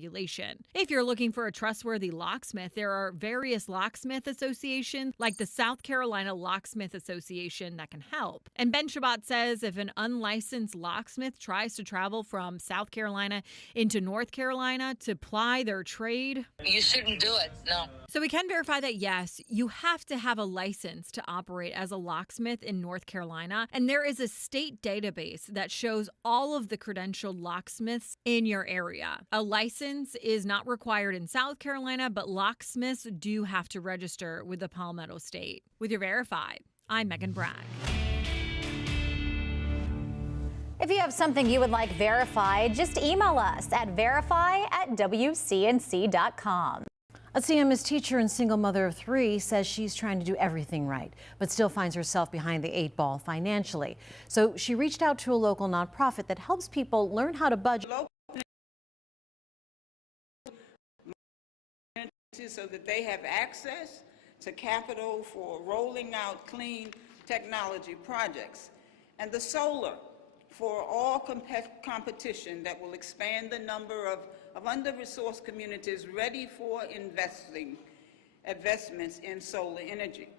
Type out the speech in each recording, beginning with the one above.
regulation. If you're looking for a trustworthy locksmith, there are various locksmith associations like the South Carolina Locksmith Association that can help. And Ben Shabbat says if an unlicensed locksmith tries to travel from South Carolina into North Carolina to ply their trade, you shouldn't do it, no. So we can verify that, yes, you have to have a license to operate as a locksmith in North Carolina. And there is a state database that shows all of the credentialed locksmiths in your area. A license is not required in South Carolina, but locksmiths do have to register with the Palmetto State. With your Verify, I'm Megan Bragg. If you have something you would like verified, just email us at verify@wcnc.com. A CMS teacher and single mother of 3 says she's trying to do everything right, but still finds herself behind the 8 ball financially. So she reached out to a local nonprofit that helps people learn how to budget. So that they have access to capital for rolling out clean technology projects, and the solar for all competition that will expand the number of under-resourced communities ready for investments in solar energy.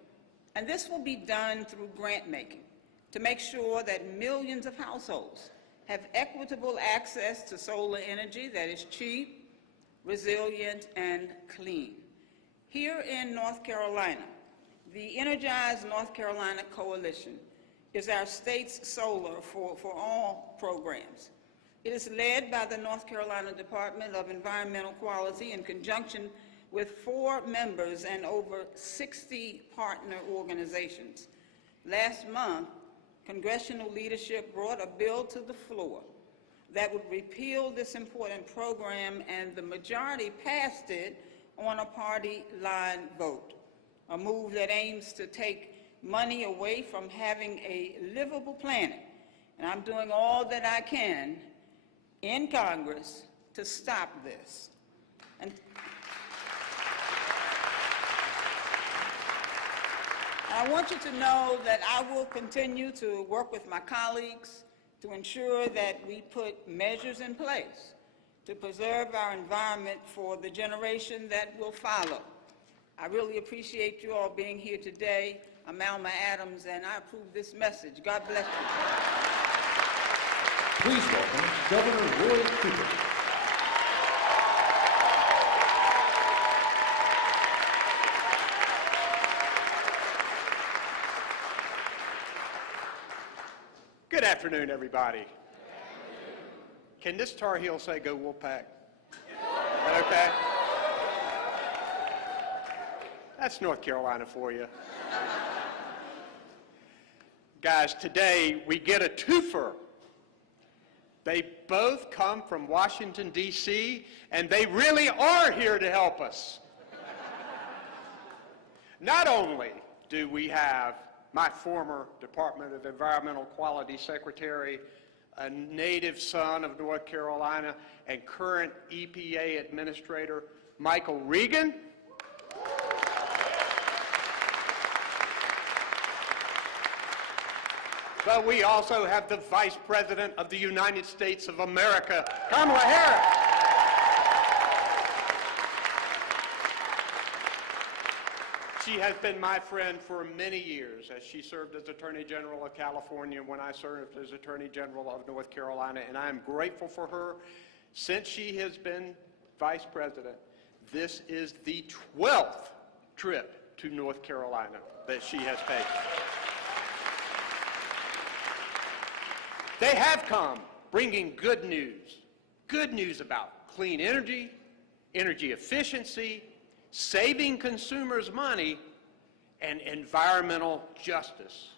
And this will be done through grant making to make sure that millions of households have equitable access to solar energy that is cheap, resilient, and clean. Here in North Carolina, the Energize North Carolina Coalition is our state's solar for all programs. It is led by the North Carolina Department of Environmental Quality in conjunction with 4 members and over 60 partner organizations. Last month, congressional leadership brought a bill to the floor that would repeal this important program, and the majority passed it on a party line vote, a move that aims to take money away from having a livable planet. And I'm doing all that I can in Congress to stop this. And I want you to know that I will continue to work with my colleagues to ensure that we put measures in place to preserve our environment for the generation that will follow. I really appreciate you all being here today. I'm Alma Adams, and I approve this message. God bless you. Please welcome Governor Roy Cooper. Good afternoon, everybody. Can this Tar Heel say "Go Wolfpack"? Is that okay? That's North Carolina for you. Guys, today we get a twofer. They both come from Washington, D.C., and they really are here to help us. Not only do we have my former Department of Environmental Quality Secretary, a native son of North Carolina, and current EPA Administrator Michael Regan, but we also have the Vice President of the United States of America, Kamala Harris. She has been my friend for many years, as she served as Attorney General of California when I served as Attorney General of North Carolina, and I am grateful for her. Since she has been Vice President, this is the 12th trip to North Carolina that she has taken. They have come bringing good news about clean energy, energy efficiency, saving consumers money, and environmental justice.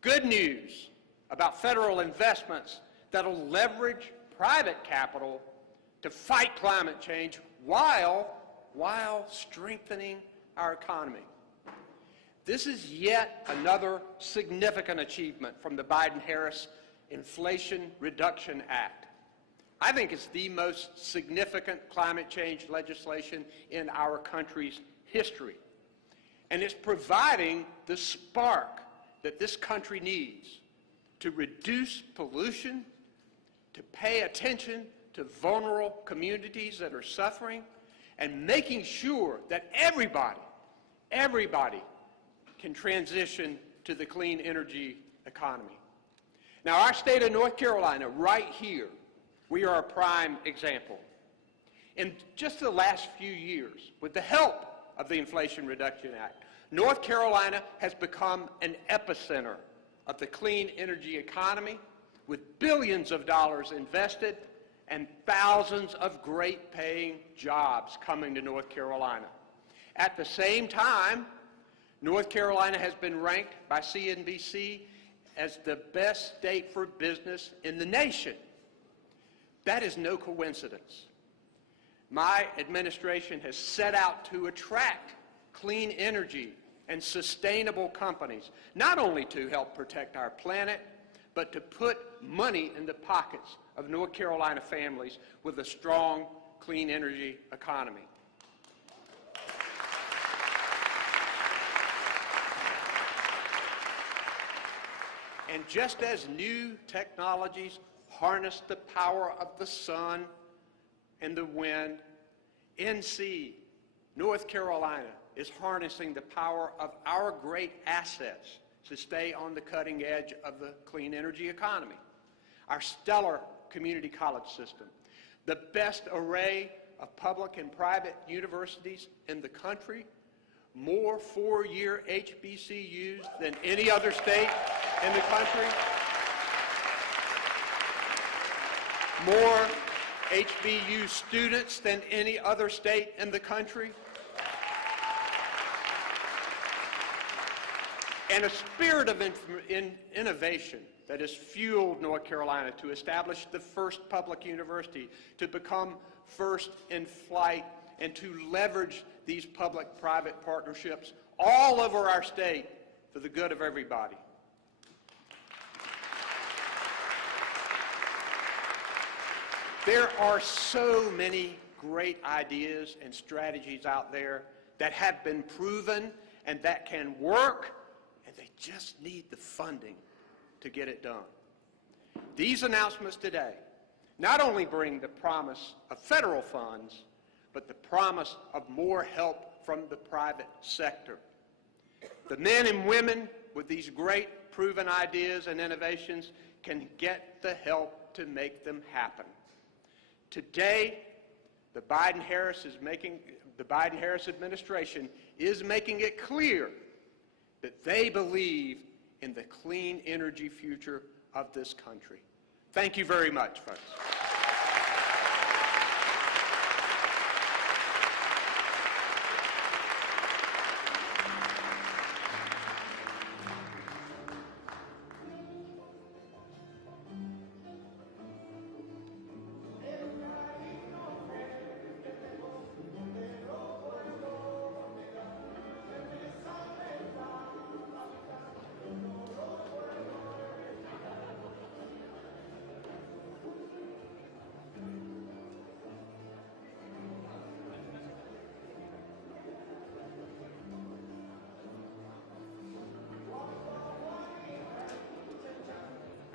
Good news about federal investments that'll leverage private capital to fight climate change while strengthening our economy. This is yet another significant achievement from the Biden-Harris Inflation Reduction Act. I think it's the most significant climate change legislation in our country's history. And it's providing the spark that this country needs to reduce pollution, to pay attention to vulnerable communities that are suffering, and making sure that everybody can transition to the clean energy economy. Now, our state of North Carolina, right here, we are a prime example. In just the last few years, with the help of the Inflation Reduction Act, North Carolina has become an epicenter of the clean energy economy, with billions of dollars invested and thousands of great paying jobs coming to North Carolina. At the same time, North Carolina has been ranked by CNBC as the best state for business in the nation. That is no coincidence. My administration has set out to attract clean energy and sustainable companies, not only to help protect our planet, but to put money in the pockets of North Carolina families with a strong clean energy economy. And just as new technologies harness the power of the sun and the wind, NC, North Carolina, is harnessing the power of our great assets to stay on the cutting edge of the clean energy economy. Our stellar community college system, the best array of public and private universities in the country, more four-year HBCUs than any other state in the country, more HBU students than any other state in the country, and a spirit of innovation that has fueled North Carolina to establish the first public university, to become first in flight, and to leverage these public-private partnerships all over our state for the good of everybody. There are so many great ideas and strategies out there that have been proven and that can work, and they just need the funding to get it done. These announcements today not only bring the promise of federal funds, but the promise of more help from the private sector. The men and women with these great proven ideas and innovations can get the help to make them happen. Today, the Biden-Harris administration is making it clear that they believe in the clean energy future of this country. Thank you very much, folks.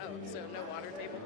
Oh, so no water table?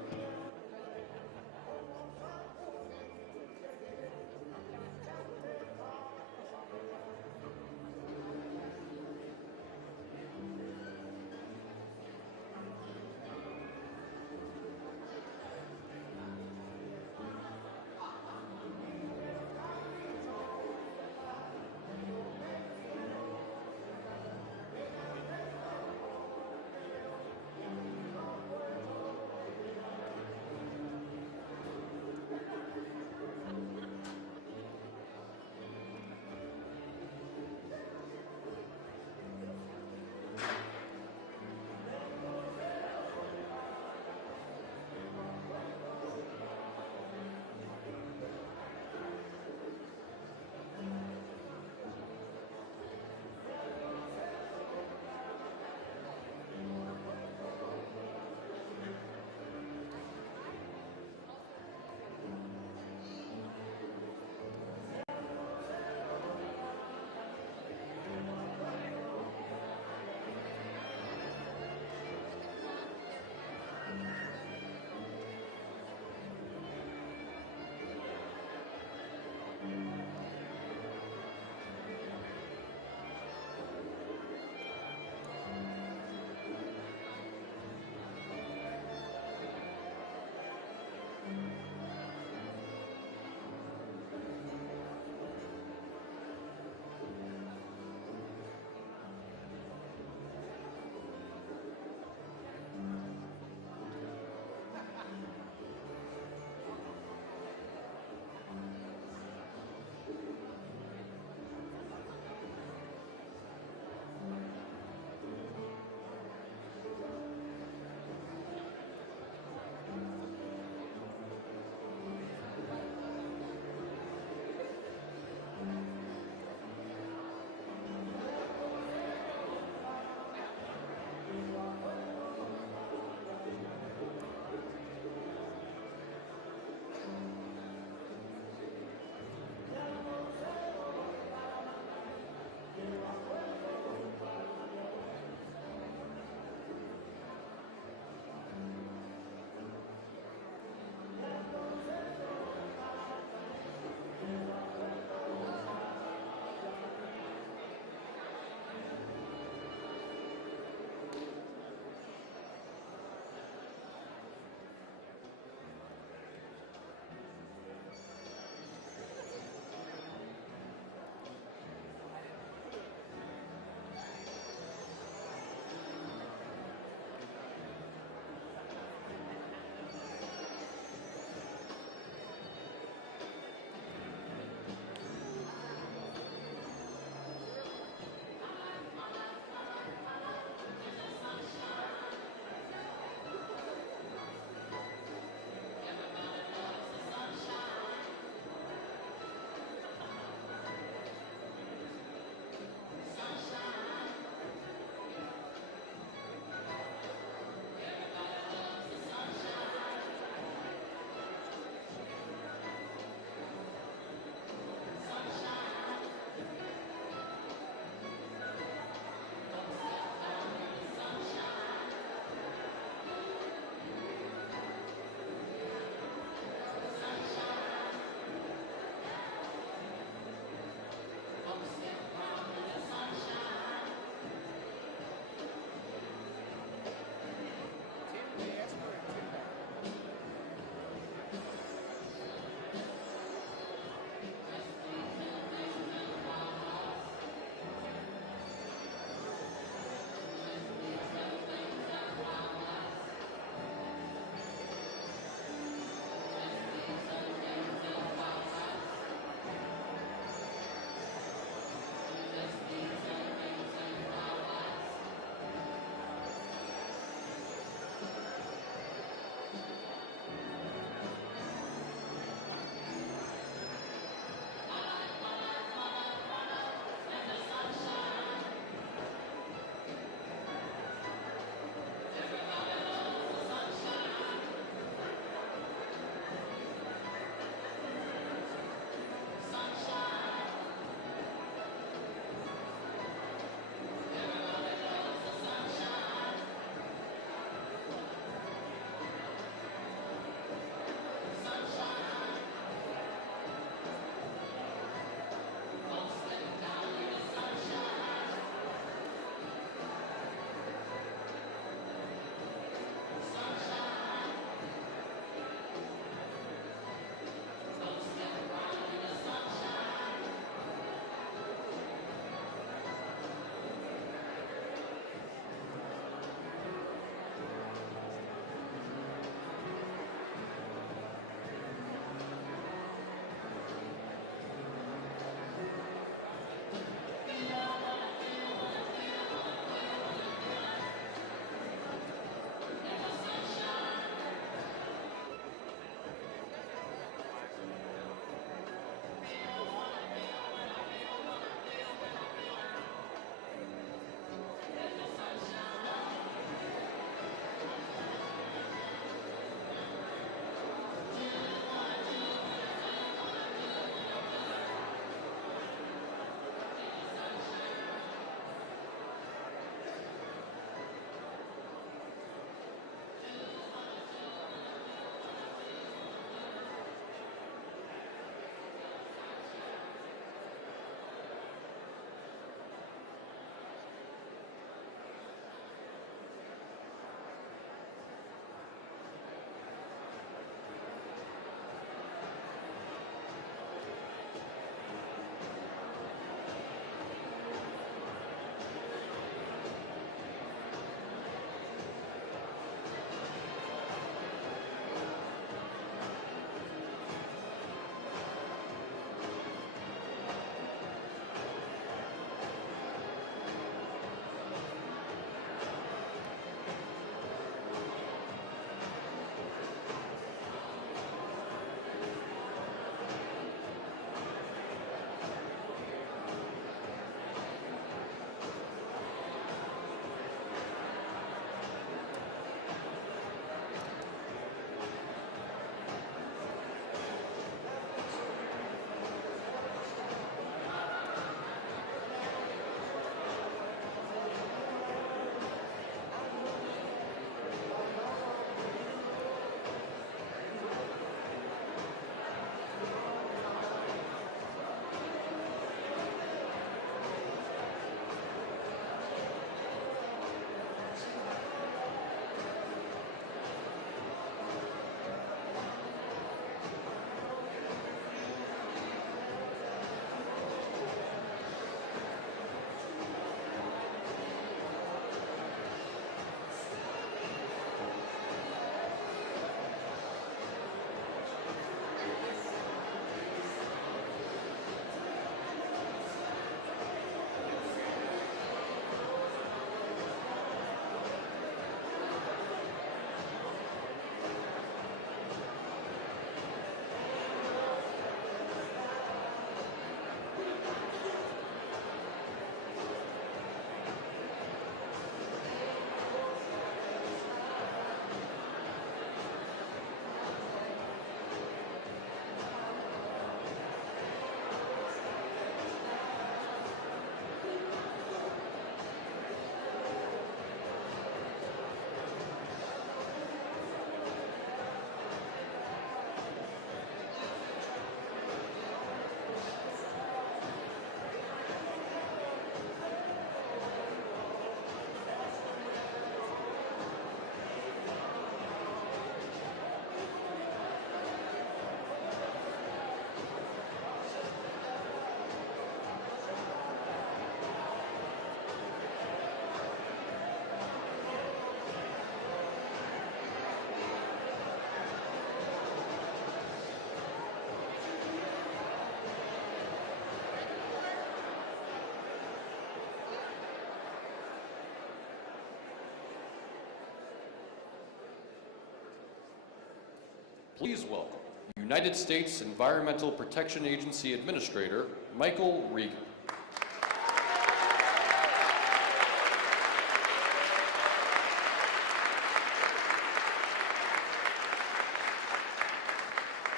Please welcome United States Environmental Protection Agency Administrator Michael Regan.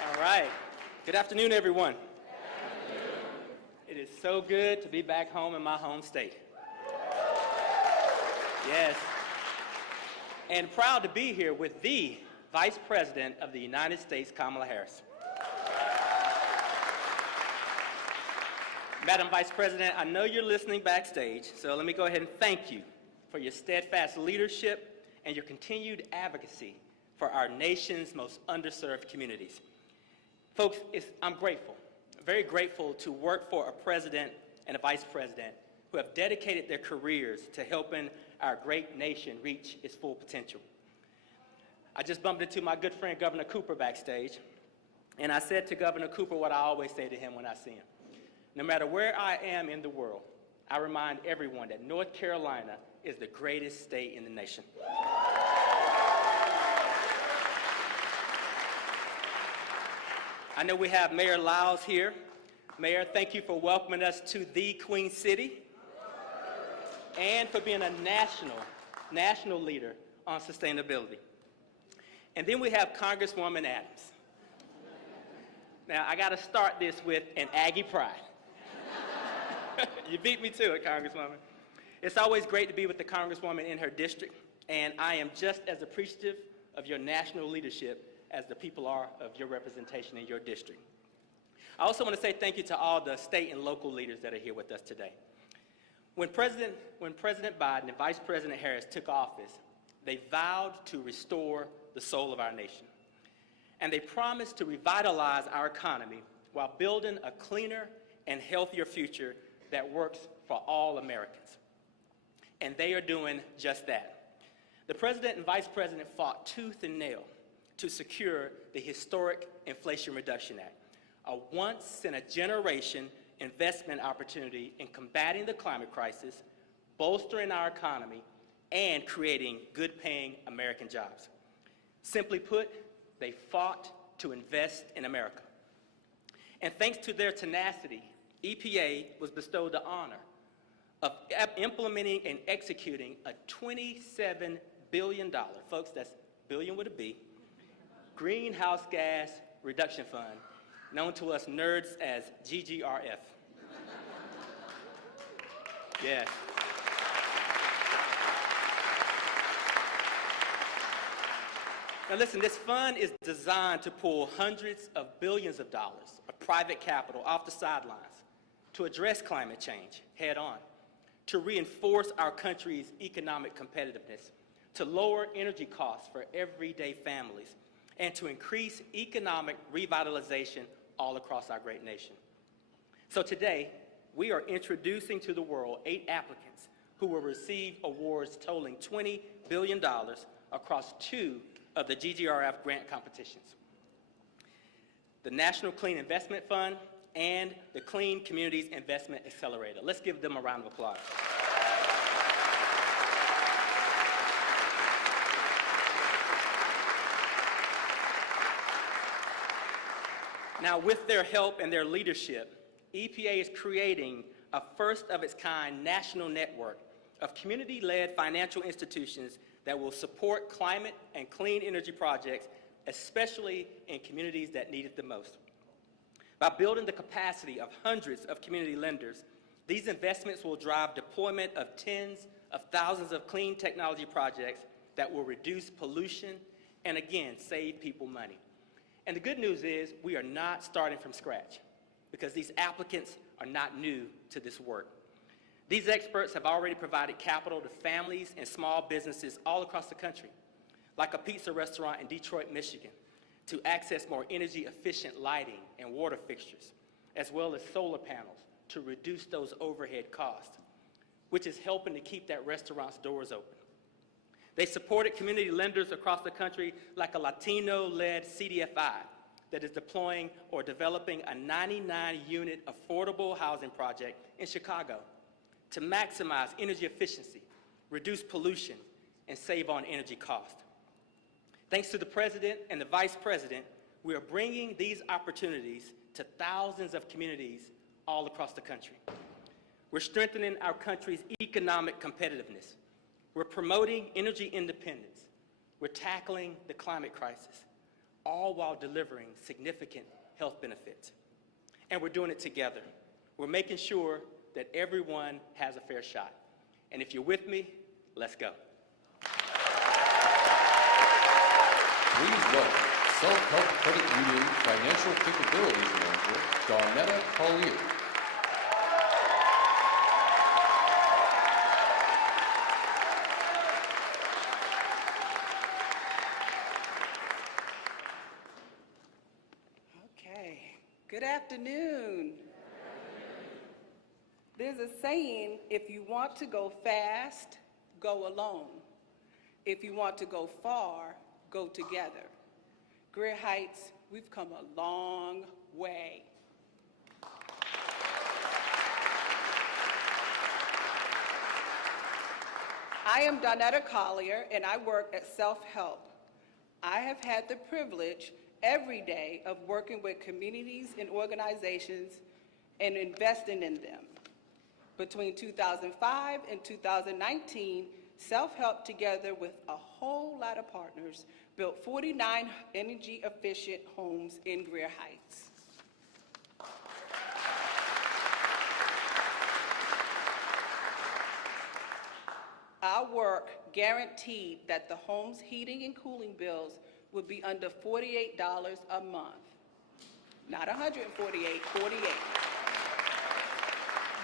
All right. Good afternoon, everyone. It is so good to be back home in my home state. Yes. And proud to be here with the Vice President of the United States, Kamala Harris. Madam Vice President, I know you're listening backstage, so let me go ahead and thank you for your steadfast leadership and your continued advocacy for our nation's most underserved communities. Folks, I'm grateful, very grateful to work for a president and a vice president who have dedicated their careers to helping our great nation reach its full potential. I just bumped into my good friend Governor Cooper backstage, and I said to Governor Cooper what I always say to him when I see him. No matter where I am in the world, I remind everyone that North Carolina is the greatest state in the nation. I know we have Mayor Lyles here. Mayor, thank you for welcoming us to the Queen City and for being a national leader on sustainability. And then we have Congresswoman Adams. Now, I got to start this with an Aggie pride. You beat me to it, Congresswoman. It's always great to be with the Congresswoman in her district, and I am just as appreciative of your national leadership as the people are of your representation in your district. I also want to say thank you to all the state and local leaders that are here with us today. When President Biden and Vice President Harris took office, they vowed to restore the soul of our nation. And they promised to revitalize our economy while building a cleaner and healthier future that works for all Americans. And they are doing just that. The President and Vice President fought tooth and nail to secure the historic Inflation Reduction Act, a once-in-a-generation investment opportunity in combating the climate crisis, bolstering our economy, and creating good-paying American jobs. Simply put, they fought to invest in America. And thanks to their tenacity, EPA was bestowed the honor of implementing and executing a $27 billion, folks, that's billion with a B, greenhouse gas reduction fund, known to us nerds as GGRF. Yes. Now listen, this fund is designed to pull hundreds of billions of dollars of private capital off the sidelines to address climate change head on, to reinforce our country's economic competitiveness, to lower energy costs for everyday families, and to increase economic revitalization all across our great nation. So today, we are introducing to the world 8 applicants who will receive awards totaling $20 billion across 2 of the GGRF grant competitions: the National Clean Investment Fund and the Clean Communities Investment Accelerator. Let's give them a round of applause. Now, with their help and their leadership, EPA is creating a first-of-its-kind national network of community-led financial institutions that will support climate and clean energy projects, especially in communities that need it the most. By building the capacity of hundreds of community lenders, these investments will drive deployment of tens of thousands of clean technology projects that will reduce pollution and, again, save people money. And the good news is we are not starting from scratch, because these applicants are not new to this work. These experts have already provided capital to families and small businesses all across the country, like a pizza restaurant in Detroit, Michigan, to access more energy-efficient lighting and water fixtures, as well as solar panels to reduce those overhead costs, which is helping to keep that restaurant's doors open. They supported community lenders across the country, like a Latino-led CDFI that is deploying or developing a 99-unit affordable housing project in Chicago to maximize energy efficiency, reduce pollution, and save on energy cost. Thanks to the President and the Vice President, We are bringing these opportunities to thousands of communities all across the country. We're strengthening our country's economic competitiveness. We're promoting energy independence. We're tackling the climate crisis, all while delivering significant health benefits. And we're doing it together. We're making sure that everyone has a fair shot. And if you're with me, let's go. Please welcome Self-Help Credit Union Financial Capabilities Manager, Dawnetta Collier. Okay, good afternoon. There's a saying, if you want to go fast, go alone. If you want to go far, go together. Greer Heights, we've come a long way. I am Dawnetta Collier, and I work at Self-Help. I have had the privilege every day of working with communities and organizations and investing in them. Between 2005 and 2019, Self-Help, together with a whole lot of partners, built 49 energy-efficient homes in Greer Heights. Our work guaranteed that the home's heating and cooling bills would be under $48 a month. Not 148, 48.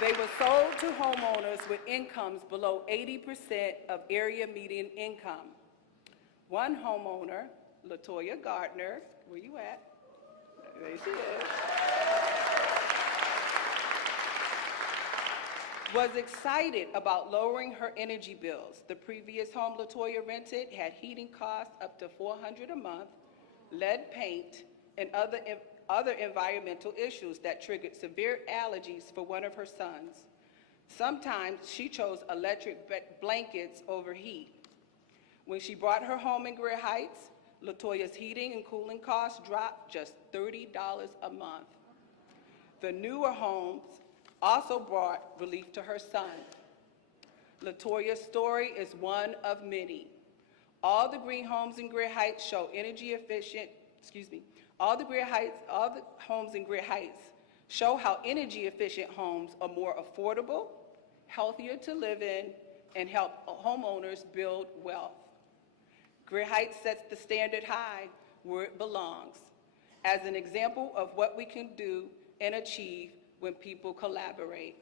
They were sold to homeowners with incomes below 80% of area median income. One homeowner, LaToya Gardner, where you at? There she is. Was excited about lowering her energy bills. The previous home LaToya rented had heating costs up to $400 a month, lead paint, and other environmental issues that triggered severe allergies for one of her sons. Sometimes she chose electric blankets over heat. When she bought her home in Greer Heights, LaToya's heating and cooling costs dropped just $30 a month. The newer homes also brought relief to her son. LaToya's story is one of many. All the homes in Greer Heights show how energy efficient homes are more affordable, healthier to live in, and help homeowners build wealth. Greer Heights sets the standard high where it belongs, as an example of what we can do and achieve when people collaborate.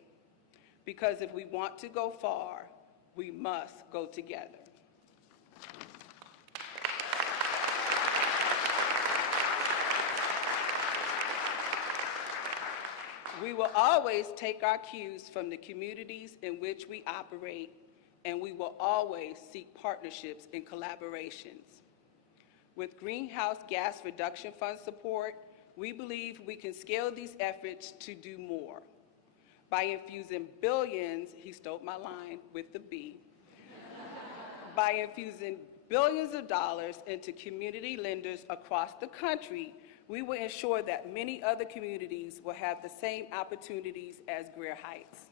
Because if we want to go far, we must go together. We will always take our cues from the communities in which we operate, and we will always seek partnerships and collaborations. With Greenhouse Gas Reduction Fund support, we believe we can scale these efforts to do more. By infusing billions, he stole my line with the B, by infusing billions of dollars into community lenders across the country, we will ensure that many other communities will have the same opportunities as Greer Heights.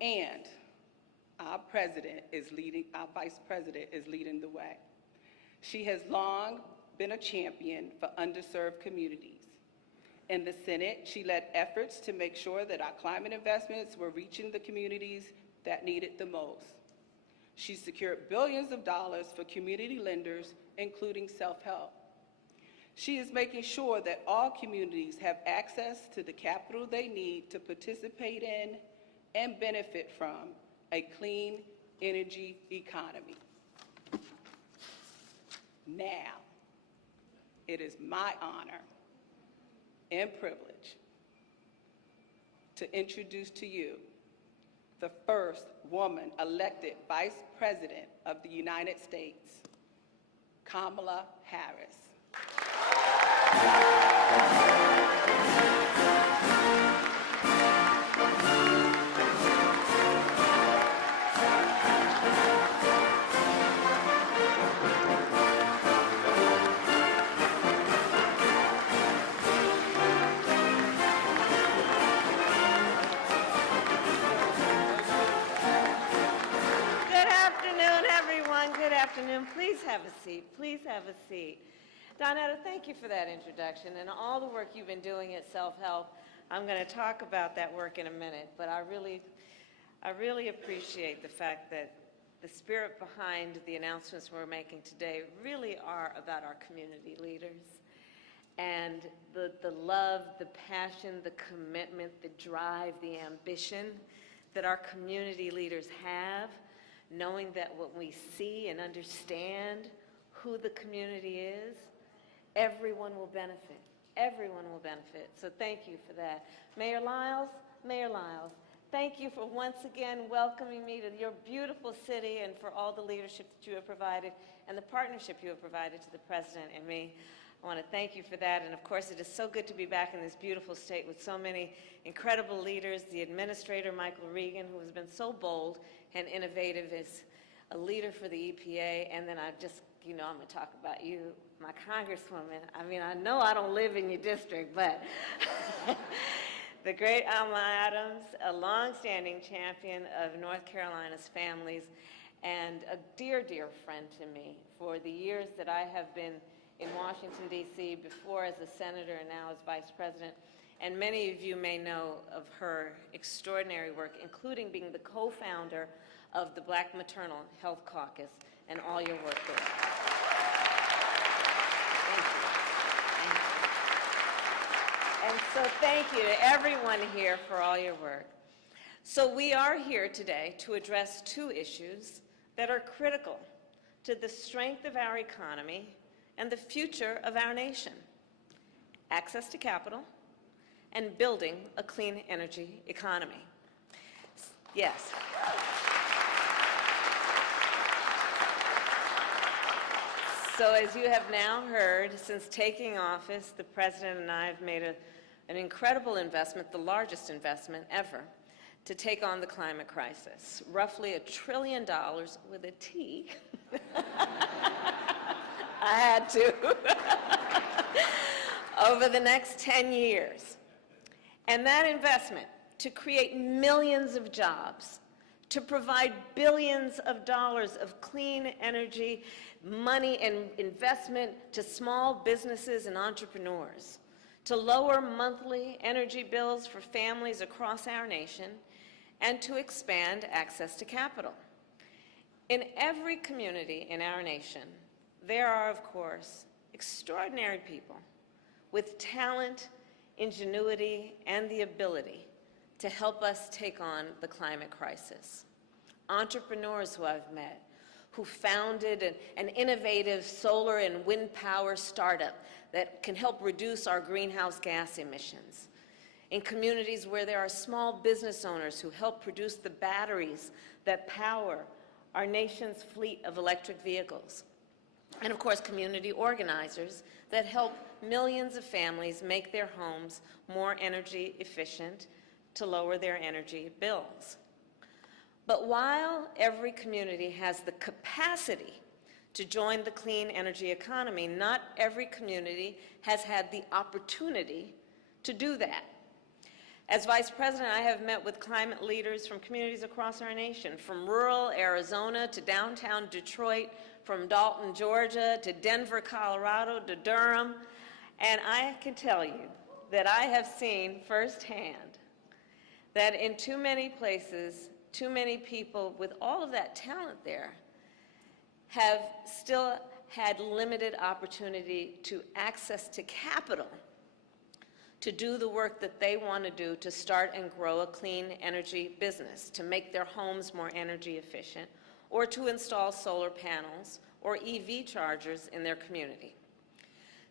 And our vice president is leading the way. She has long been a champion for underserved communities. In the Senate, she led efforts to make sure that our climate investments were reaching the communities that need it the most. She secured billions of dollars for community lenders, including Self-Help. She is making sure that all communities have access to the capital they need to participate in and benefit from a clean energy economy. Now, it is my honor and privilege to introduce to you the first woman elected Vice President of the United States, Kamala Harris. Please have a seat. Donetta, thank you for that introduction and all the work you've been doing at Self-Help. I'm going to talk about that work in a minute, but I really appreciate the fact that the spirit behind the announcements we're making today really are about our community leaders. And the love, the passion, the commitment, the drive, the ambition that our community leaders have, knowing that when we see and understand who the community is, everyone will benefit. Everyone will benefit. So thank you for that. Mayor Lyles, thank you for once again welcoming me to your beautiful city and for all the leadership that you have provided and the partnership you have provided to the President and me. I want to thank you for that, and of course it is so good to be back in this beautiful state with so many incredible leaders. The Administrator Michael Regan, who has been so bold and innovative, is a leader for the EPA, and then I'm going to talk about you, my Congresswoman. I mean, I know I don't live in your district, but the great Alma Adams, a longstanding champion of North Carolina's families, and a dear, dear friend to me for the years that I have been in Washington, D.C., before as a senator and now as vice president. And many of you may know of her extraordinary work, including being the co-founder of the Black Maternal Health Caucus and all your work there. Thank you. And so thank you to everyone here for all your work. So we are here today to address two issues that are critical to the strength of our economy and the future of our nation: access to capital and building a clean energy economy. Yes. So as you have now heard, since taking office, the President and I have made an incredible investment, the largest investment ever, to take on the climate crisis. Roughly $1 trillion with a T. I had to. Over the next 10 years. And that investment to create millions of jobs, to provide billions of dollars of clean energy, money and investment to small businesses and entrepreneurs, to lower monthly energy bills for families across our nation, and to expand access to capital. In every community in our nation, there are, of course, extraordinary people with talent, ingenuity, and the ability to help us take on the climate crisis. Entrepreneurs who I've met, who founded an innovative solar and wind power startup that can help reduce our greenhouse gas emissions. In communities where there are small business owners who help produce the batteries that power our nation's fleet of electric vehicles. And of course, community organizers that help millions of families make their homes more energy efficient to lower their energy bills. But while every community has the capacity to join the clean energy economy, not every community has had the opportunity to do that. As Vice President, I have met with climate leaders from communities across our nation, from rural Arizona to downtown Detroit, from Dalton, Georgia, to Denver, Colorado, to Durham, and I can tell you that I have seen firsthand that in too many places, too many people with all of that talent there have still had limited opportunity to access to capital to do the work that they want to do to start and grow a clean energy business, to make their homes more energy efficient, or to install solar panels or EV chargers in their community.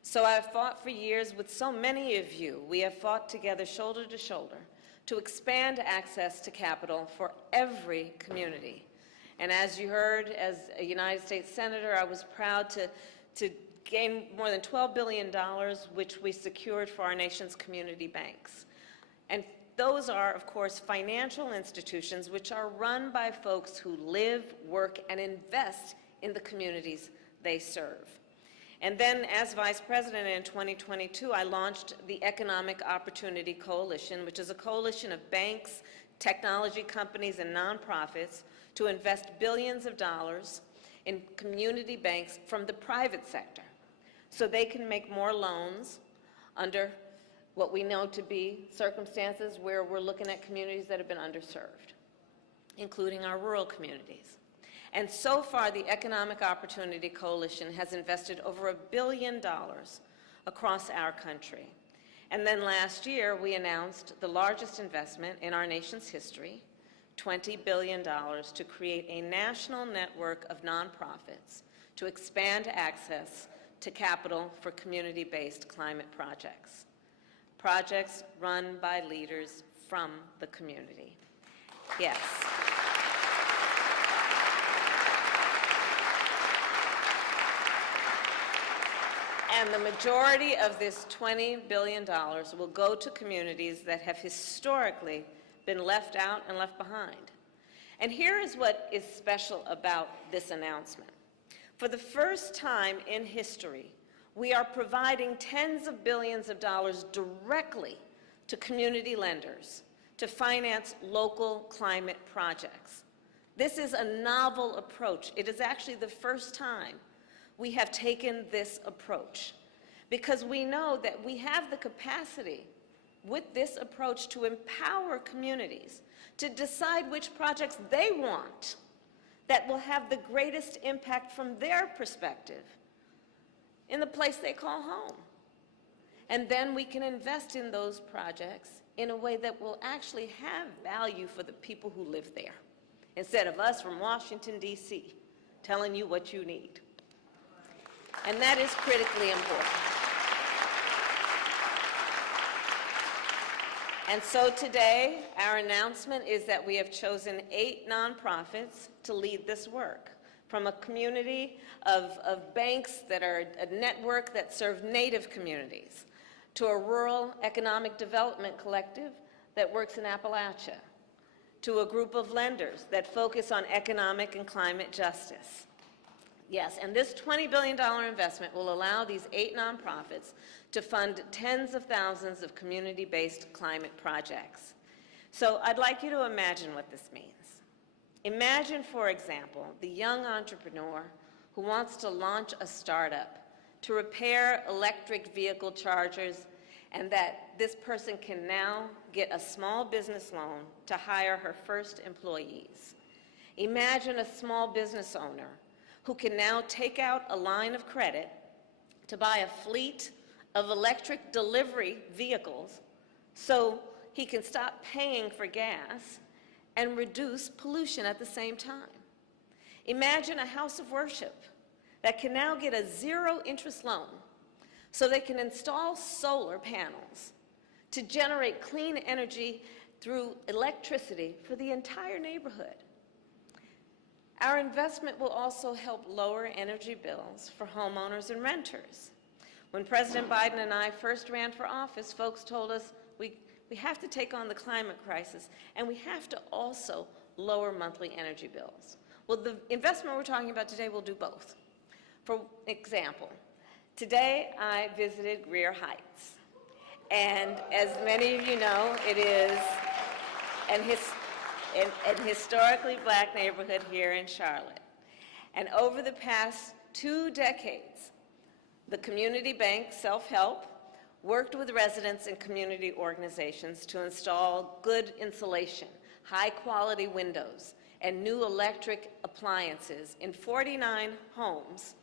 So I've fought for years with so many of you. We have fought together shoulder to shoulder to expand access to capital for every community. And as you heard, as a United States Senator, I was proud to gain more than $12 billion, which we secured for our nation's community banks. And those are, of course, financial institutions which are run by folks who live, work, and invest in the communities they serve. And then, as Vice President in 2022, I launched the Economic Opportunity Coalition, which is a coalition of banks, technology companies, and nonprofits to invest billions of dollars in community banks from the private sector so they can make more loans under what we know to be circumstances where we're looking at communities that have been underserved, including our rural communities. And so far, the Economic Opportunity Coalition has invested over $1 billion across our country. And then last year, we announced the largest investment in our nation's history, $20 billion, to create a national network of nonprofits to expand access to capital for community-based climate projects. Projects run by leaders from the community. Yes. And the majority of this $20 billion will go to communities that have historically been left out and left behind. And here is what is special about this announcement. For the first time in history, we are providing tens of billions of dollars directly to community lenders to finance local climate projects. This is a novel approach. It is actually the first time we have taken this approach because we know that we have the capacity with this approach to empower communities to decide which projects they want that will have the greatest impact from their perspective in the place they call home. And then we can invest in those projects in a way that will actually have value for the people who live there, instead of us from Washington, D.C., telling you what you need. And that is critically important. And so today, our announcement is that we have chosen 8 nonprofits to lead this work, from a community of banks that are a network that serve Native communities, to a rural economic development collective that works in Appalachia, to a group of lenders that focus on economic and climate justice. Yes, and this $20 billion investment will allow these 8 nonprofits to fund tens of thousands of community-based climate projects. So I'd like you to imagine what this means. Imagine, for example, the young entrepreneur who wants to launch a startup to repair electric vehicle chargers, and that this person can now get a small business loan to hire her first employees. Imagine a small business owner who can now take out a line of credit to buy a fleet of electric delivery vehicles so he can stop paying for gas and reduce pollution at the same time. Imagine a house of worship that can now get a zero-interest loan so they can install solar panels to generate clean energy through electricity for the entire neighborhood. Our investment will also help lower energy bills for homeowners and renters. When President Biden and I first ran for office, folks told us we have to take on the climate crisis, and we have to also lower monthly energy bills. Well, the investment we're talking about today will do both. For example, today I visited Greer Heights, and as many of you know, it is an historically black neighborhood here in Charlotte. And over the past 2 decades, the community bank Self-Help worked with residents and community organizations to install good insulation, high-quality windows, and new electric appliances in 49 homes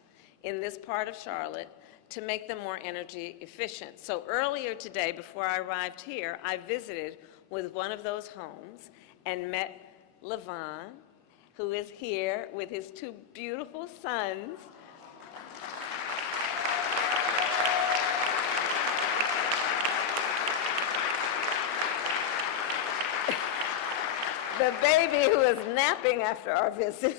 in this part of Charlotte to make them more energy efficient. So earlier today, before I arrived here, I visited with one of those homes and met Levon, who is here with his 2 beautiful sons. The baby who is napping after our visit.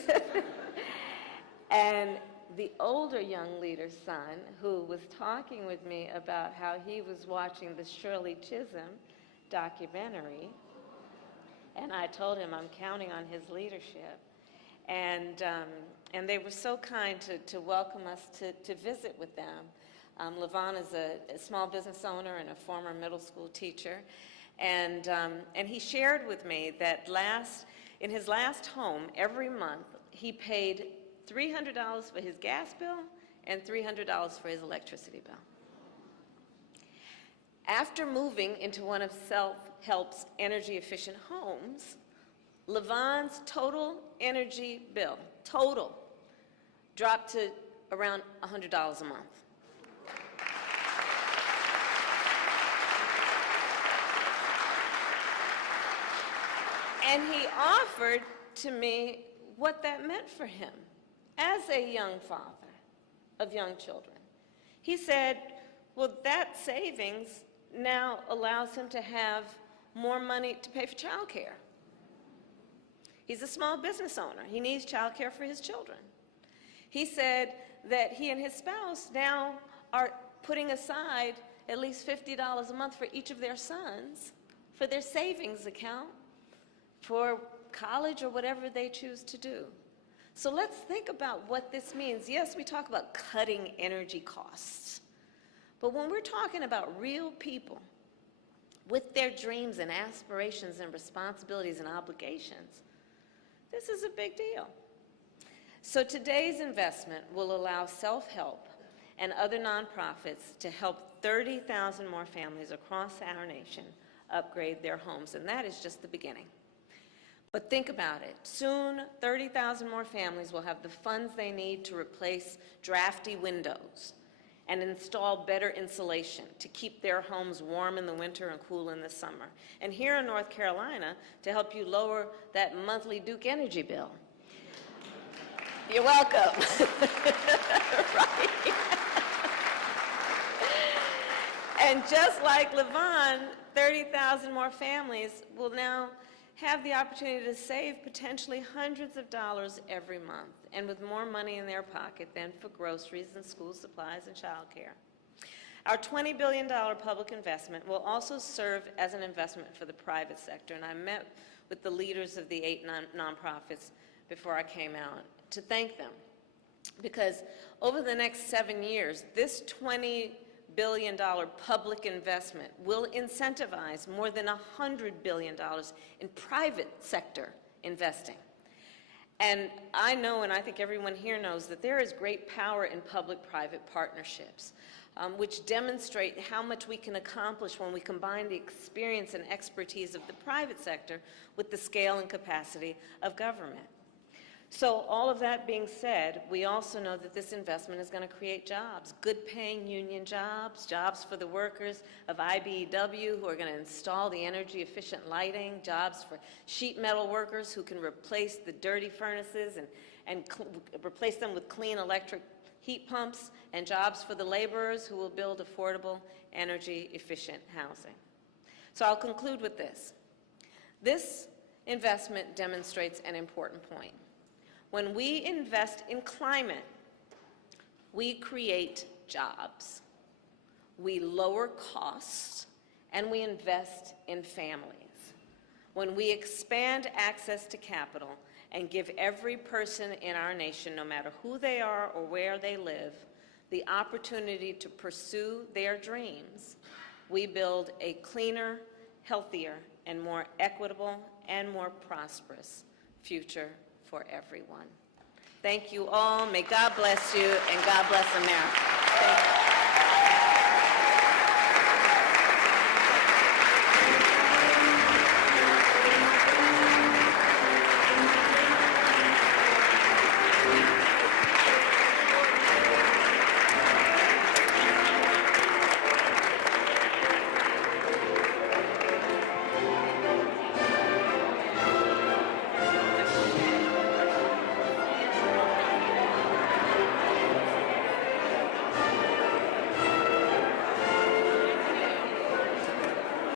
And the older young leader's son, who was talking with me about how he was watching the Shirley Chisholm documentary, and I told him I'm counting on his leadership. And they were so kind to welcome us to visit with them. Levon is a small business owner and a former middle school teacher. And he shared with me that in his last home, every month, he paid $300 for his gas bill and $300 for his electricity bill. After moving into one of Self-Help's energy-efficient homes, Levon's total energy bill, dropped to around $100 a month. And he offered to me what that meant for him as a young father of young children. He said, well, that savings now allows him to have more money to pay for child care. He's a small business owner. He needs child care for his children. He said that he and his spouse now are putting aside at least $50 a month for each of their sons for their savings account for college or whatever they choose to do. So let's think about what this means. Yes, we talk about cutting energy costs, but when we're talking about real people with their dreams and aspirations and responsibilities and obligations, this is a big deal. So today's investment will allow Self-Help and other nonprofits to help 30,000 more families across our nation upgrade their homes, and that is just the beginning. But think about it. Soon, 30,000 more families will have the funds they need to replace drafty windows and install better insulation to keep their homes warm in the winter and cool in the summer. And here in North Carolina, to help you lower that monthly Duke Energy bill. You're welcome. Right? And just like Levon, 30,000 more families will now have the opportunity to save potentially hundreds of dollars every month, and with more money in their pocket than for groceries and school supplies and child care. Our $20 billion public investment will also serve as an investment for the private sector, and I met with the leaders of the 8 nonprofits before I came out to thank them, because over the next 7 years, this $20 billion public investment will incentivize more than $100 billion in private sector investing. And I know, and I think everyone here knows, that there is great power in public-private partnerships, which demonstrate how much we can accomplish when we combine the experience and expertise of the private sector with the scale and capacity of government. So all of that being said, we also know that this investment is going to create jobs, good-paying union jobs, jobs for the workers of IBEW who are going to install the energy-efficient lighting, jobs for sheet metal workers who can replace the dirty furnaces and replace them with clean electric heat pumps, and jobs for the laborers who will build affordable, energy-efficient housing. So I'll conclude with this. This investment demonstrates an important point. When we invest in climate, we create jobs, we lower costs, and we invest in families. When we expand access to capital and give every person in our nation, no matter who they are or where they live, the opportunity to pursue their dreams, we build a cleaner, healthier, and more equitable and more prosperous future for everyone. Thank you all. May God bless you, and God bless America. Thank you.